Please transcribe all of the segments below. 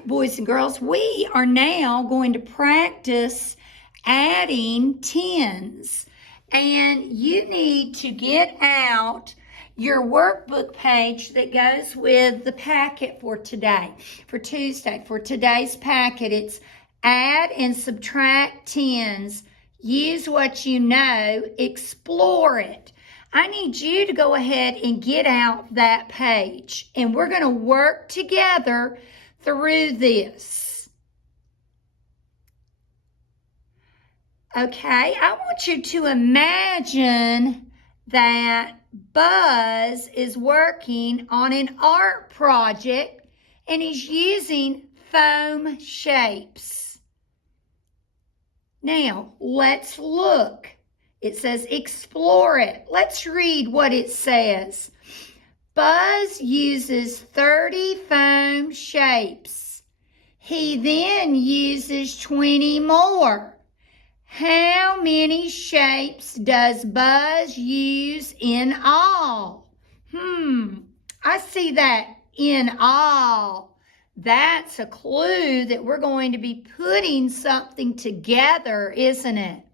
right, boys and girls, we are now going to practice adding tens. And you need to get out your workbook page that goes with the packet for today, for Tuesday. For today's packet, it's add and subtract tens. Use what you know, explore it. I need you to go ahead and get out that page, and we're going to work together through this. Okay, I want you to imagine that Buzz is working on an art project and he's using foam shapes. Now, let's look. It says explore it. Let's read what it says. Buzz uses 30 foam shapes. He then uses 20 more. How many shapes does Buzz use in all? I see that in all. That's a clue that we're going to be putting something together, isn't it?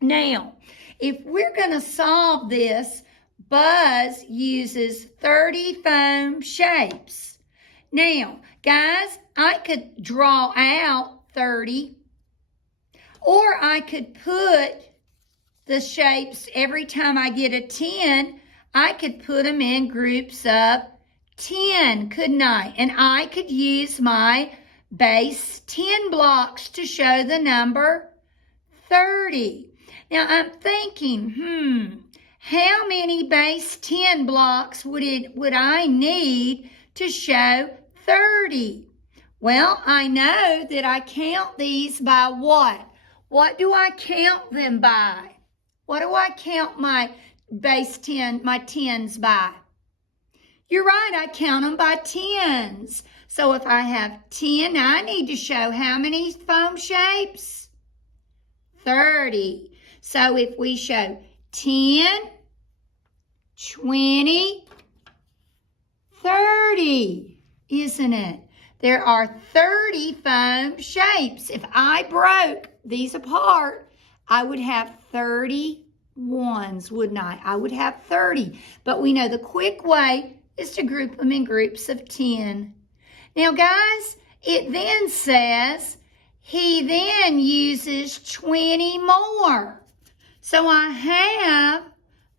Now, if we're going to solve this, Buzz uses 30 foam shapes. Now, guys, I could draw out 30, or I could put the shapes every time I get a 10, I could put them in groups of 10, couldn't I? And I could use my base 10 blocks to show the number 30. Now, I'm thinking, how many base 10 blocks would I need to show 30? Well, I know that I count these by what? What do I count them by? What do I count my base 10, my tens by? You're right, I count them by tens. So if I have 10, I need to show how many foam shapes? 30. So if we show 10, 20, 30, isn't it? There are 30 foam shapes. If I broke these apart, I would have 30 ones, wouldn't I? I would have 30. But we know the quick way is to group them in groups of 10. Now, guys, it then says he then uses 20 more. So I have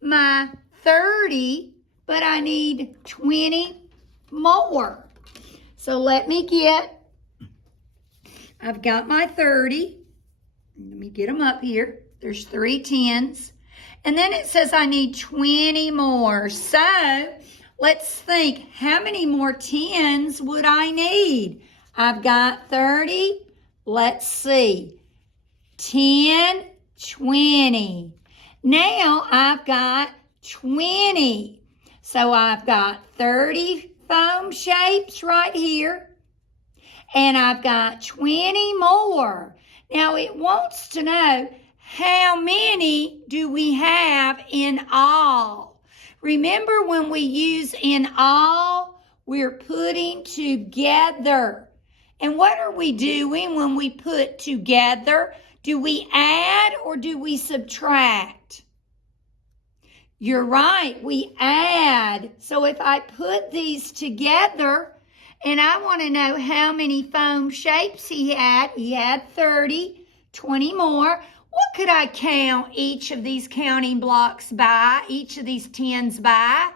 my 30, but I need 20 more. So let me I've got my 30. Let me get them up here. There's 3 tens. And then it says I need 20 more. So let's think, how many more tens would I need? I've got 30. Let's see. 10, 20. Now I've got 20. So I've got 30 foam shapes right here. And I've got 20 more. Now it wants to know how many do we have in all. Remember when we use in all, we're putting together. And what are we doing when we put together? Do we add or do we subtract? You're right, we add. So if I put these together and I want to know how many foam shapes he had 30, 20 more. What could I count each of these counting blocks by, each of these tens by?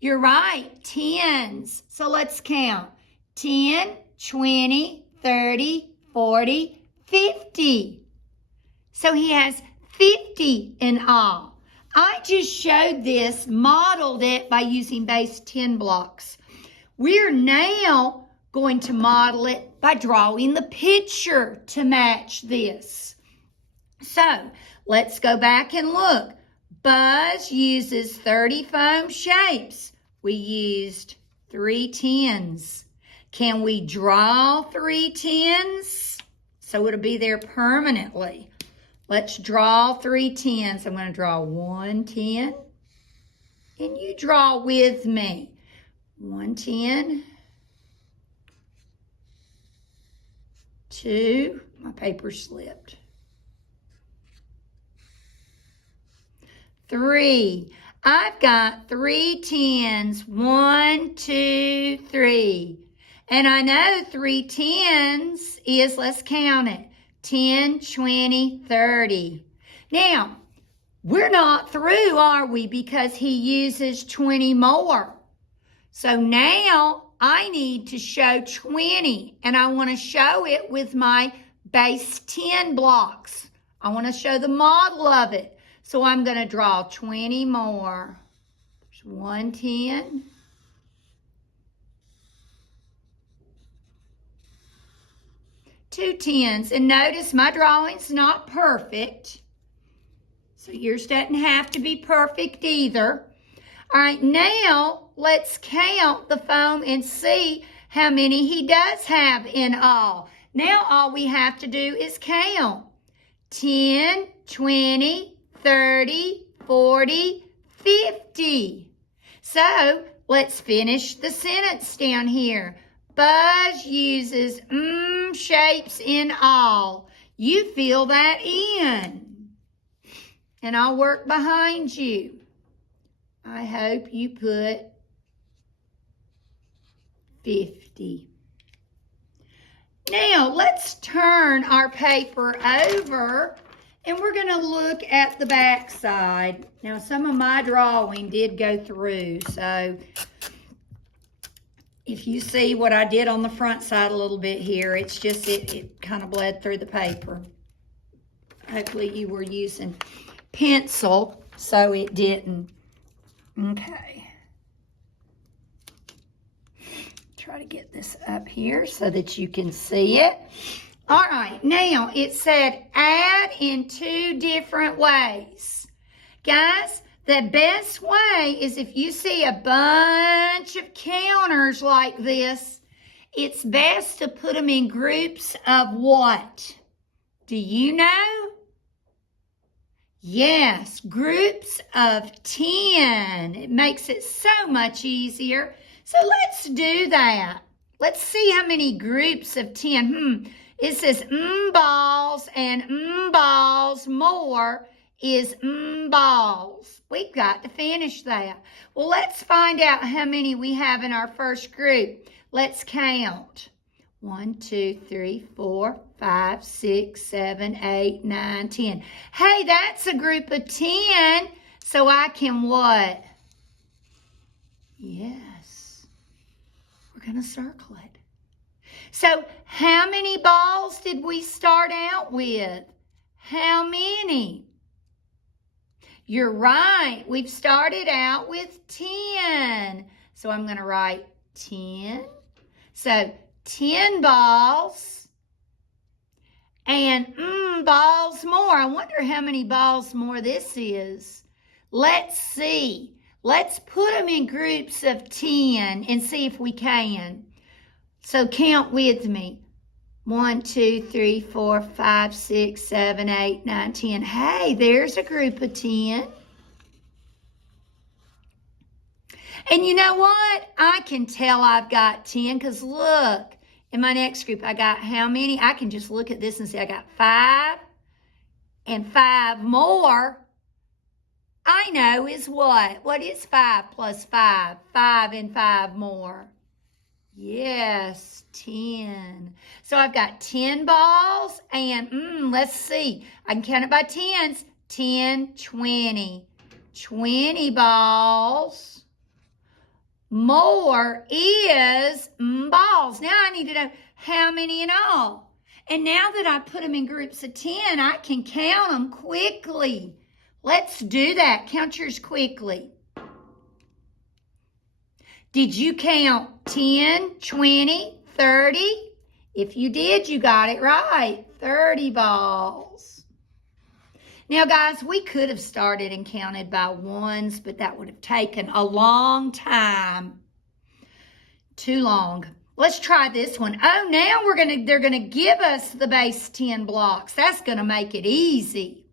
You're right, tens. So let's count. 10, 20, 30, 40, 50. So he has 50 in all. I just showed this, modeled it by using base 10 blocks. We're now going to model it by drawing the picture to match this. So let's go back and look. Buzz uses 30 foam shapes. We used 3 tens. Can we draw 3 tens? So it'll be there permanently. Let's draw 3 tens. I'm going to draw 1 10. And you draw with me. 1 10. 2, my paper slipped. 3, I've got 3 10s, 1, 2, 3. And I know 3 10s is, let's count it, 10, 20, 30. Now, we're not through, are we? Because he uses 20 more. So now I need to show 20, and I want to show it with my base 10 blocks. I want to show the model of it. So I'm going to draw 20 more. There's 1 10. 2 10s. And notice my drawing's not perfect. So yours doesn't have to be perfect either. All right, now let's count the foam and see how many he does have in all. Now all we have to do is count. 10, 20, 30, 40, 50. So let's finish the sentence down here. Buzz uses shapes in all. You fill that in. And I'll work behind you. I hope you put 50. Now let's turn our paper over and we're going to look at the back side. Now some of my drawing did go through, so if you see what I did on the front side a little bit here, it's just it kind of bled through the paper. Hopefully you were using pencil so it didn't. Okay. Try to get this up here so that you can see it. All right, now it said add in 2 different ways. Guys, the best way is if you see a bunch of counters like this, it's best to put them in groups of what? Do you know? Yes, groups of 10. It makes it so much easier. So let's do that. Let's see how many groups of 10. It says balls and balls more is balls. We've got to finish that. Well, let's find out how many we have in our first group. Let's count. 1, 2, 3, 4, 5, 6, 7, 8, 9, 10. Hey, that's a group of 10. So I can what? Yes. We're going to circle it. So how many balls did we start out with? How many? You're right. We've started out with 10. So I'm going to write 10. So 10 balls and balls more. I wonder how many balls more this is. Let's see. Let's put them in groups of 10 and see if we can. So count with me. 1, 2, 3, 4, 5, 6, 7, 8, 9, 10. Hey, there's a group of 10. And you know what? I can tell I've got 10 because look, in my next group, I got how many? I can just look at this and say I got 5 and 5 more. I know is what? What is 5 plus 5? 5 and 5 more. Yes, 10. So I've got 10 balls and let's see. I can count it by 10s. 10, 20. 20 balls more is balls. Now I need to know how many in all. And now that I put them in groups of 10, I can count them quickly. Let's do that. Count yours quickly. Did you count 10, 20, 30? If you did, you got it right. 30 balls. Now, guys, we could have started and counted by ones, but that would have taken a long time. Too long. Let's try this one. Oh, now they're gonna give us the base 10 blocks. That's gonna make it easy.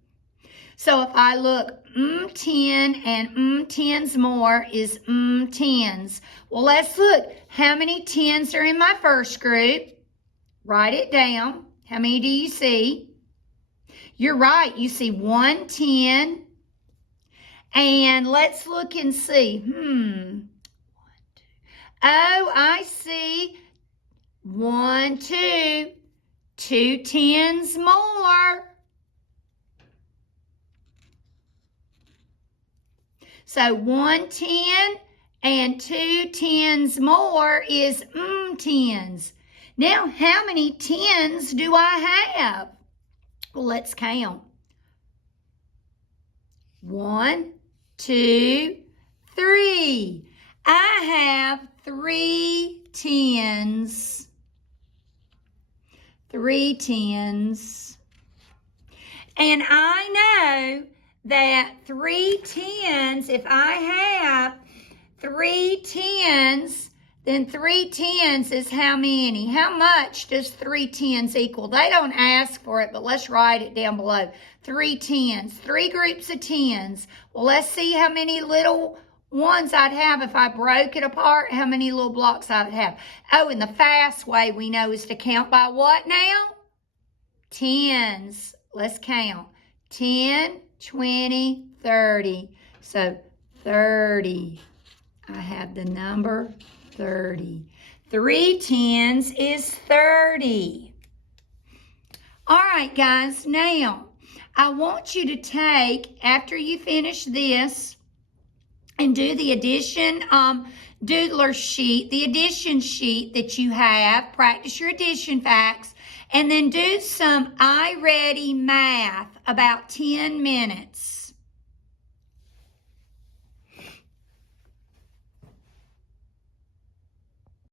So if I look, 10 and 10s more is 10s. Well, let's look. How many 10s are in my first group? Write it down. How many do you see? You're right. You see 1 10. And let's look and see. Oh, I see 1 2. 2 10s more. So 1 10 and 2 10s more is 10s. Now, how many 10s do I have? Well, let's count. 1, 2, 3. I have 3 10s. 3 10s. And I know that 3 10s, if I have 3 10s, then 3 10s is how many? How much does 3 10s equal? They don't ask for it, but let's write it down below. 3 10s, 3 groups of 10s. Well, let's see how many little ones I'd have if I broke it apart, how many little blocks I'd have. Oh, and the fast way we know is to count by what now? 10s. Let's count. 10, 20, 30. So 30. I have the number 30. 3 10s is 30. All right, guys. Now, I want you to take, after you finish this, and do the addition doodler sheet, the addition sheet that you have. Practice your addition facts. And then do some iReady math, about 10 minutes.